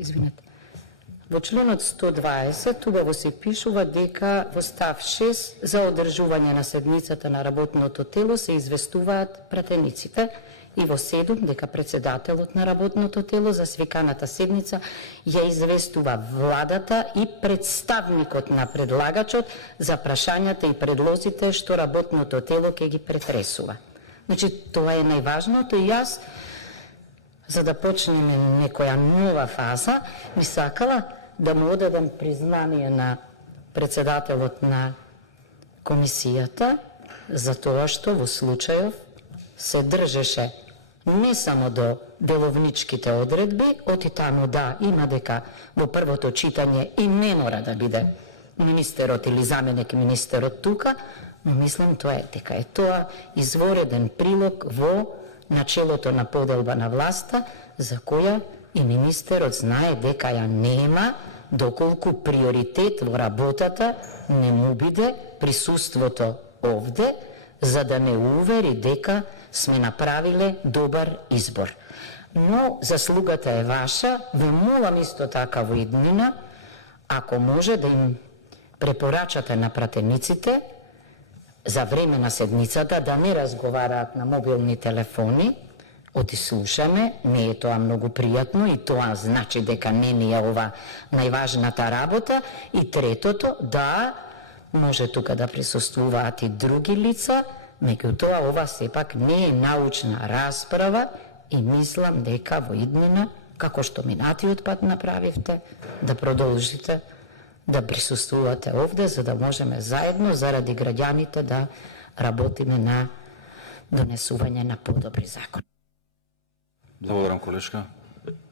Извинете. Во членот 120 убаво се пишува дека во став 6 за одржување на седницата на работното тело се известуваат пратениците и во 7 дека председателот на работното тело за свиканата седница ја известува владата и представникот на предлагачот за прашањата и предлозите што работното тело ќе ги претресува. Значи, тоа е најважното и јас, за да почнеме некоја нова фаза, би сакала да му одадам признание на председателот на комисијата за тоа што во случајов се држеше не само до деловничките одредби, оти таму да има дека во првото читање и не мора да биде министерот или заменик министерот тука, но мислам дека е тоа извореден прилог во начелото на поделба на власта, за која и министерот знае дека ја нема, доколку приоритет во работата не му биде присуството овде, за да не увери дека сме направиле добар избор. Но заслугата е ваша, ве молам исто така во иднина, ако може да им препорачате на пратениците за време на седницата да не разговараат на мобилни телефони, оти слушаме, не е тоа многу пријатно и тоа значи дека не ни е ова најважната работа. И третото, да, може тука да присуствуваат и други лица, меѓутоа ова сепак не е научна расправа и мислам дека во иднина, како што минатиот пат направивте, да продолжите да присуствувате овде, за да можеме заедно, заради граѓаните, да работиме на донесување на подобри закони. Благодарам, колешка.